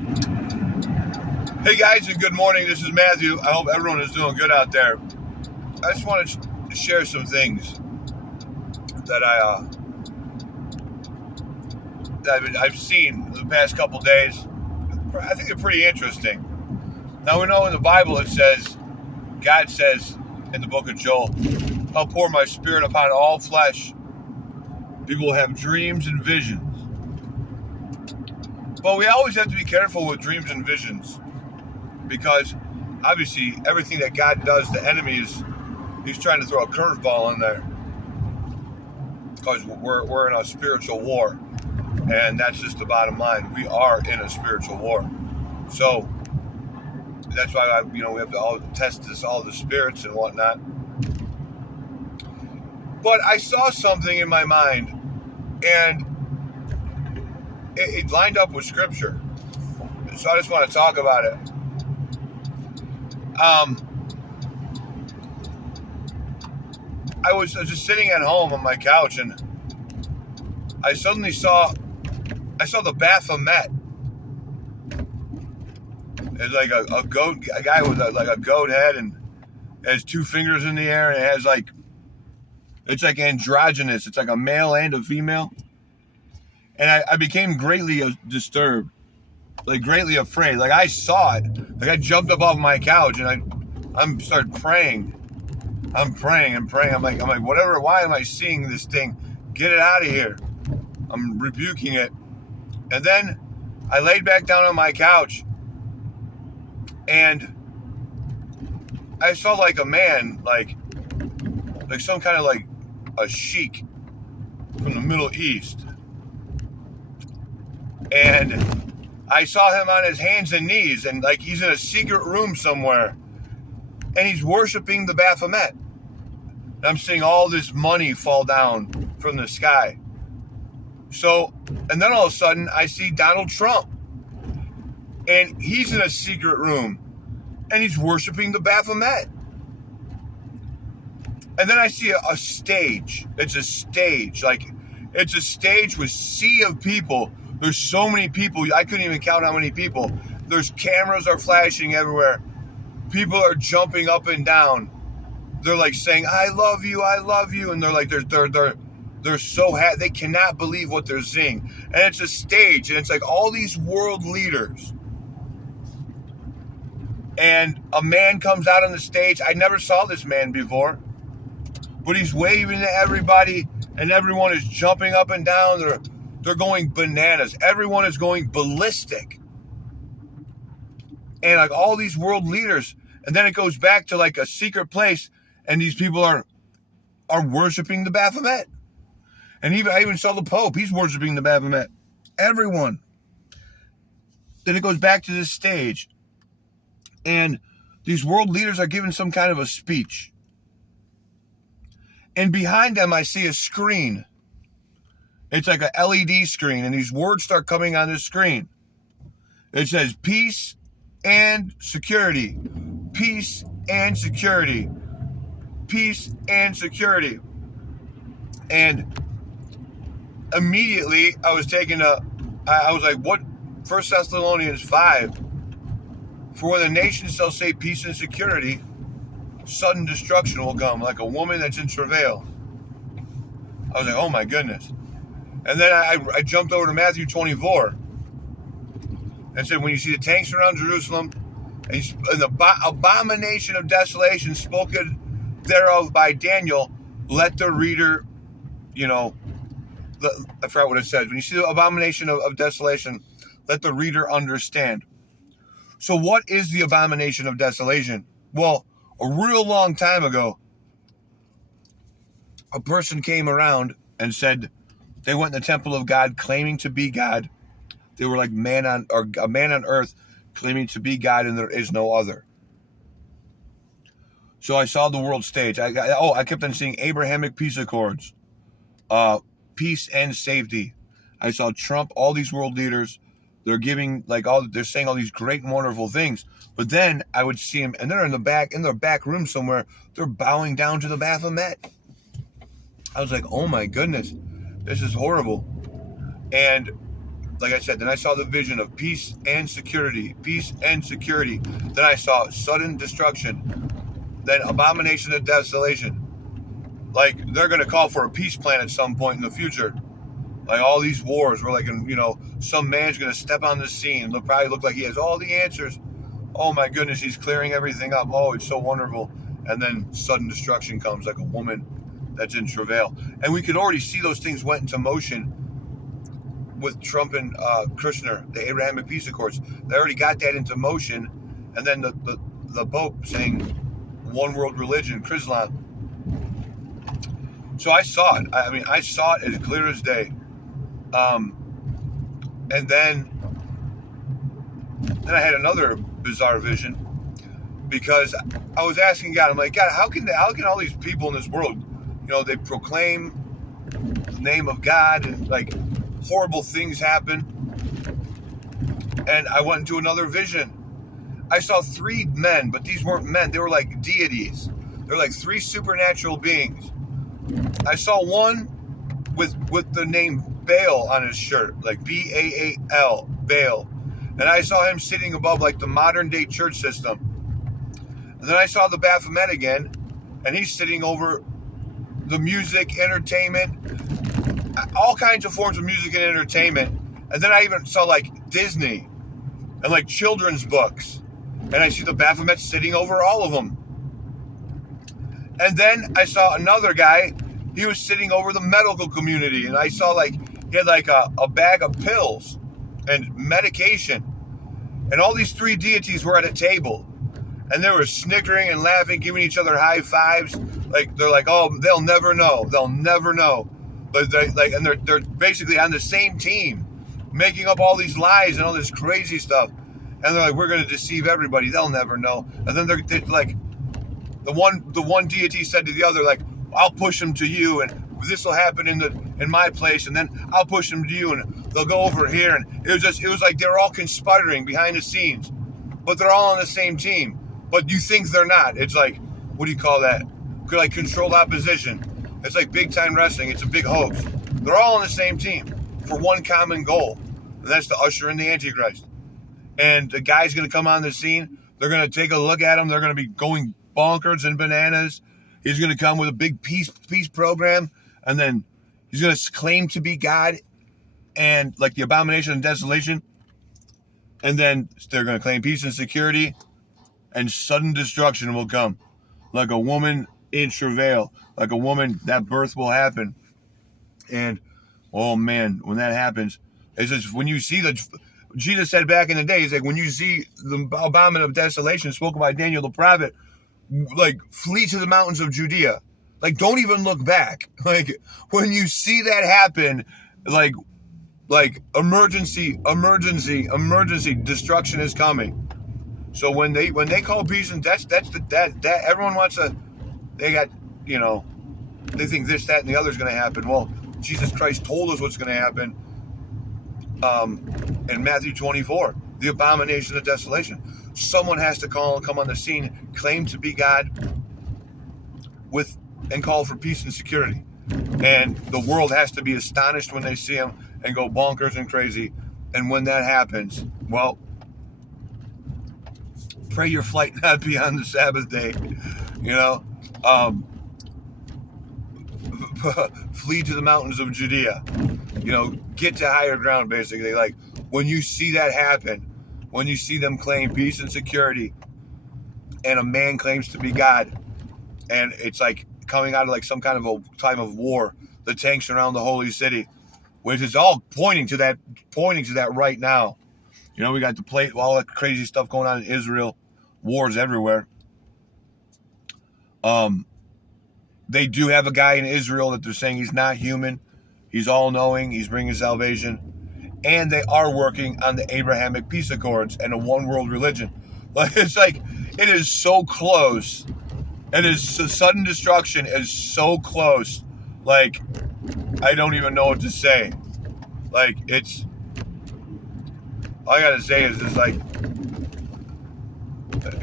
Hey guys, and good morning. This is Matthew. I hope everyone is doing good out there. I just wanted to share some things that I've seen the past couple days. I think they're pretty interesting. Now we know in the Bible God says in the book of Joel, "I'll pour my spirit upon all flesh. People will have dreams and visions." But we always have to be careful with dreams and visions, because obviously everything that God does, the enemy he's trying to throw a curveball in there, because we're in a spiritual war, and that's just the bottom line. We are in a spiritual war, so that's why we have to all test all the spirits and whatnot. But I saw something in my mind, and it lined up with Scripture, so I just want to talk about it. I was just sitting at home on my couch, and I suddenly saw the Baphomet. It's like a guy with like a goat head, and has two fingers in the air, and it has it's like androgynous. It's like a male and a female. And I became greatly disturbed, like greatly afraid. Like I saw it. Like I jumped up off my couch, and I started praying. I'm praying. I'm like, whatever. Why am I seeing this thing? Get it out of here. I'm rebuking it. And then I laid back down on my couch, and I saw like a man, like some kind of like a sheik from the Middle East. And I saw him on his hands and knees, and like he's in a secret room somewhere, and he's worshiping the Baphomet. And I'm seeing all this money fall down from the sky. So, and then all of a sudden I see Donald Trump, and he's in a secret room, and he's worshiping the Baphomet. And then I see a stage. It's a stage. Like, it's a stage with a sea of people. There's so many people. I couldn't even count how many people. There's cameras are flashing everywhere. People are jumping up and down. They're like saying, I love you. And they're like, they're so happy. They cannot believe what they're seeing. And it's a stage. And it's like all these world leaders. And a man comes out on the stage. I never saw this man before. But he's waving to everybody. And everyone is jumping up and down. They're going bananas. Everyone is going ballistic. And like all these world leaders. And then it goes back to like a secret place. And these people are worshiping the Baphomet. And I even saw the Pope. He's worshiping the Baphomet. Everyone. Then it goes back to this stage. And these world leaders are giving some kind of a speech. And behind them I see a screen. It's like a LED screen, and these words start coming on the screen. It says peace and security. Peace and security. Peace and security. And immediately I was like, what? 1 Thessalonians 5. For when the nations shall say peace and security, sudden destruction will come, like a woman that's in travail. I was like, oh my goodness. And then I jumped over to Matthew 24 and said, when you see the tanks around Jerusalem, and the abomination of desolation spoken thereof by Daniel, let the reader, I forgot what it says. When you see the abomination of desolation, let the reader understand. So what is the abomination of desolation? Well, a real long time ago, a person came around and said, they went in the temple of God claiming to be God. They were like a man on earth claiming to be God, and there is no other. So I saw the world stage. I kept on seeing Abrahamic peace accords, peace and safety. I saw Trump, all these world leaders. They're giving they're saying all these great and wonderful things. But then I would see them, and they're in their back room somewhere. They're bowing down to the Baphomet. I was like, oh my goodness. This is horrible. And like I said, then I saw the vision of peace and security. Peace and security. Then I saw sudden destruction. Then abomination and desolation. Like, they're going to call for a peace plan at some point in the future. Like, all these wars where, like, some man's going to step on the scene. They'll probably look like he has all the answers. Oh, my goodness, he's clearing everything up. Oh, it's so wonderful. And then sudden destruction comes, like a woman that's in travail. And we could already see those things went into motion with Trump and Kushner, the Abrahamic Peace Accords. They already got that into motion. And then the Pope saying one world religion, Chrislam. So I saw it. I mean, I saw it as clear as day. And then I had another bizarre vision, because I was asking God, I'm like, God, how can all these people in this world, they proclaim the name of God, and like horrible things happen. And I went into another vision. I saw 3 men, but these weren't men. They were like deities. They're like 3 supernatural beings. I saw one with the name Baal on his shirt, like Baal, Baal. And I saw him sitting above like the modern day church system. And then I saw the Baphomet again, and he's sitting over the music, entertainment, all kinds of forms of music and entertainment. And then I even saw like Disney and like children's books. And I see the Baphomet sitting over all of them. And then I saw another guy. He was sitting over the medical community. And I saw like, he had like a bag of pills and medication. And all these 3 deities were at a table. And they were snickering and laughing, giving each other high fives. Like, they're like, oh, they'll never know. They'll never know. But they're basically on the same team, making up all these lies and all this crazy stuff. And they're like, we're going to deceive everybody. They'll never know. And then they're like, the one deity said to the other, like, I'll push them to you, and this will happen in my place, and then I'll push them to you, and they'll go over here. And it was like they were all conspiring behind the scenes, but they're all on the same team. But you think they're not. It's like, what do you call that? Like controlled opposition. It's like big time wrestling. It's a big hoax. They're all on the same team for one common goal, and that's to usher in the Antichrist. And the guy's going to come on the scene. They're going to take a look at him. They're going to be going bonkers and bananas. He's going to come with a big peace program, and then he's going to claim to be God, and like the Abomination and Desolation. And then they're going to claim peace and security, and sudden destruction will come. Like a woman in travail, like a woman, that birth will happen. And, oh man, when that happens, it's just when you see Jesus said back in the day, he's like, when you see the abomination of desolation spoken by Daniel the prophet, like, flee to the mountains of Judea. Like, don't even look back. Like, when you see that happen, like emergency, destruction is coming. So when they call peace, and that everyone wants they think this, that, and the other is going to happen. Well, Jesus Christ told us what's going to happen in Matthew 24, the abomination of desolation. Someone has to come on the scene, claim to be God, and call for peace and security. And the world has to be astonished when they see him and go bonkers and crazy. And when that happens, well, pray your flight not be on the Sabbath day. Flee to the mountains of Judea. Get to higher ground, basically. Like, when you see that happen, when you see them claim peace and security, and a man claims to be God, and it's like coming out of like some kind of a time of war, the tanks around the holy city, which is all pointing to that right now. We got the plate, all that crazy stuff going on in Israel, wars everywhere. They do have a guy in Israel that they're saying he's not human. He's all-knowing. He's bringing salvation. And they are working on the Abrahamic Peace Accords and a one-world religion. But it's like, it is so close. It is sudden destruction is so close. Like, I don't even know what to say. Like, it's... all I got to say is like,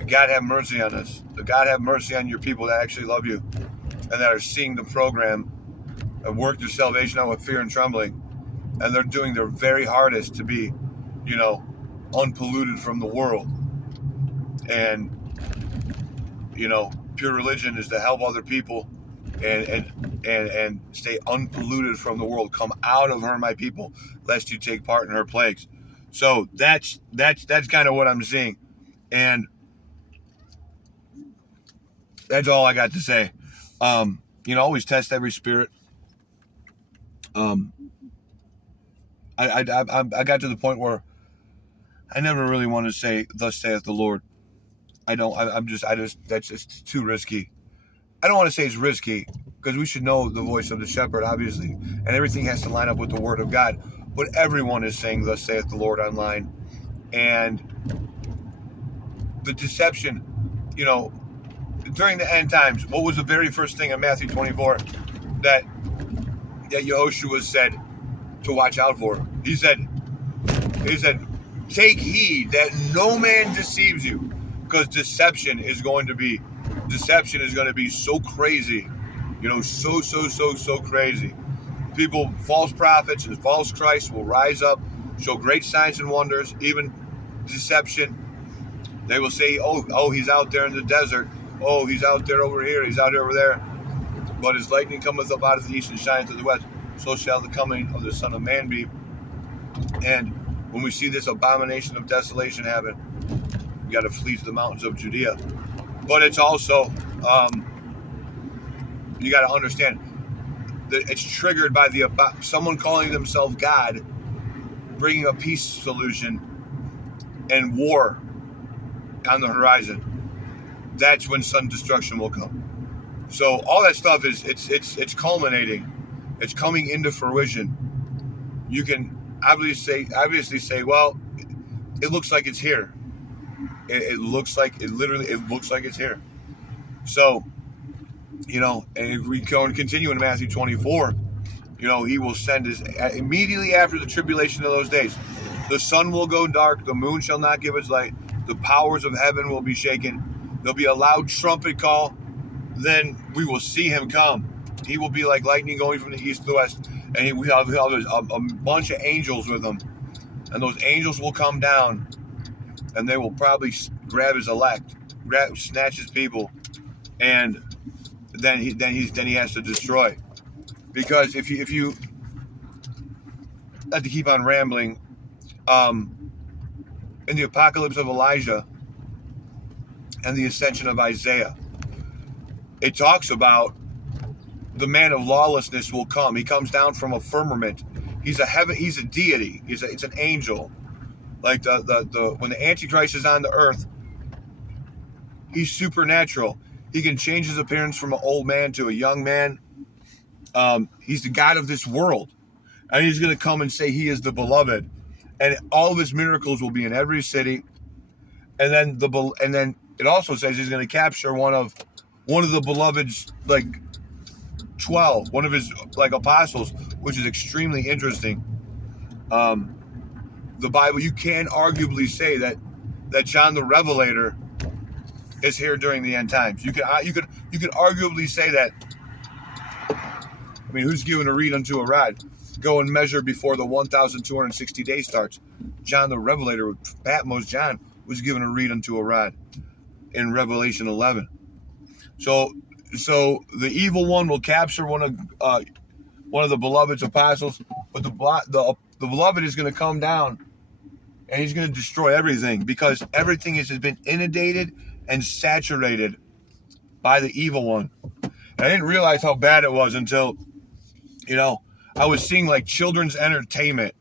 God have mercy on us. God have mercy on your people that actually love you and that are seeing the program and work their salvation out with fear and trembling. and they're doing their very hardest to be, unpolluted from the world. And, pure religion is to help other people and stay unpolluted from the world. Come out of her, my people, lest you take part in her plagues. So that's kind of what I'm seeing. And that's all I got to say. Always test every spirit. I got to the point where I never really want to say, "Thus saith the Lord." That's just too risky. I don't want to say it's risky because we should know the voice of the shepherd, obviously, and everything has to line up with the word of God. But everyone is saying, "Thus saith the Lord" online, and the deception, during the end times. What was the very first thing in Matthew 24 that Yehoshua said to watch out for? He said, "Take heed that no man deceives you," because deception is going to be so crazy, so crazy. People, false prophets and false Christs will rise up, show great signs and wonders, even deception. They will say, oh, he's out there in the desert. Oh, he's out there over here. He's out here over there. But as lightning cometh up out of the east and shineth to the west, so shall the coming of the Son of Man be. And when we see this abomination of desolation happen, we got to flee to the mountains of Judea. But it's also, you got to understand that it's triggered by someone calling themselves God, bringing a peace solution and war on the horizon. That's when sudden destruction will come. So all that stuff it's culminating. It's coming into fruition. You can obviously say, well, it looks like it's here. It looks like it's here. So, and if we go and continue in Matthew 24, he will send immediately after the tribulation of those days. The sun will go dark, the moon shall not give its light, the powers of heaven will be shaken. There'll be a loud trumpet call. Then we will see him come. He will be like lightning going from the east to the west. And we have a bunch of angels with him. And those angels will come down. And they will probably grab his elect, snatch his people. And then he has to destroy. Because if you not to keep on rambling, in the apocalypse of Elijah and the ascension of Isaiah, it talks about the man of lawlessness will come. He comes down from a firmament. He's a deity. It's an angel. Like when the Antichrist is on the earth, he's supernatural. He can change his appearance from an old man to a young man. He's the God of this world. And he's going to come and say he is the beloved. And all of his miracles will be in every city. And then it also says he's going to capture one of the beloved's 12, one of his apostles, which is extremely interesting. The Bible, you can arguably say that John the Revelator is here during the end times. You could arguably say that. I mean, who's given a reed unto a rod? Go and measure before the 1,260 days starts. John the Revelator, Patmos John, was given a reed unto a rod in Revelation 11. So the evil one will capture one of the beloved's apostles, but the beloved is going to come down and he's going to destroy everything, because everything has been inundated and saturated by the evil one. And I didn't realize how bad it was until, I was seeing children's entertainment,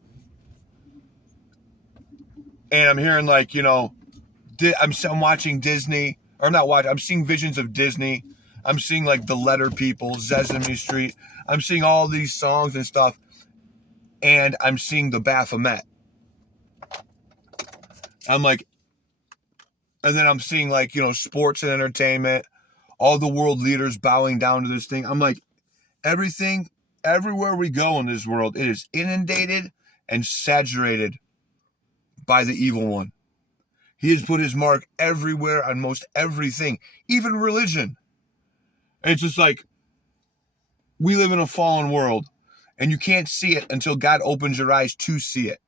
and I'm hearing I'm watching Disney, or I'm not watching, I'm seeing visions of Disney. I'm seeing the Letter People, Sesame Street. I'm seeing all these songs and stuff, and I'm seeing the Baphomet. And then I'm seeing sports and entertainment, all the world leaders bowing down to this thing. I'm everything, everywhere we go in this world, it is inundated and saturated by the evil one. He has put his mark everywhere on most everything, even religion. It's just we live in a fallen world, And you can't see it until God opens your eyes to see it.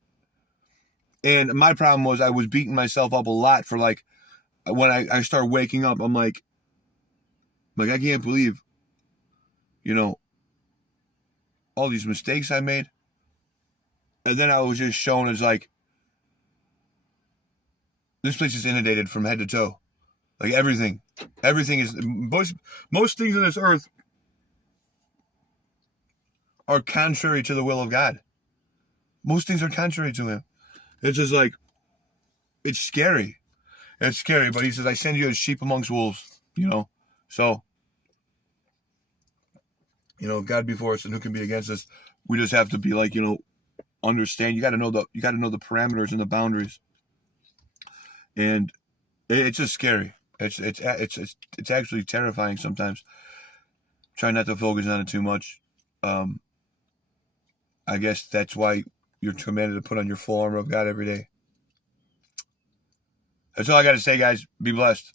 And my problem was I was beating myself up a lot for like, when I start waking up, I'm like, I can't believe, all these mistakes I made. And then I was just shown as like, this place is inundated from head to toe. Like everything is, most things on this earth are contrary to the will of God. Most things are contrary to him. It's just like, it's scary. It's scary. But he says, I send you as sheep amongst wolves, So, if God be for us, and who can be against us? We just have to be like, understand. You got to know the parameters and the boundaries. And it's just scary. It's actually terrifying sometimes. Try not to focus on it too much. I guess that's why you're commanded to put on your full armor of God every day. That's all I got to say, guys. Be blessed.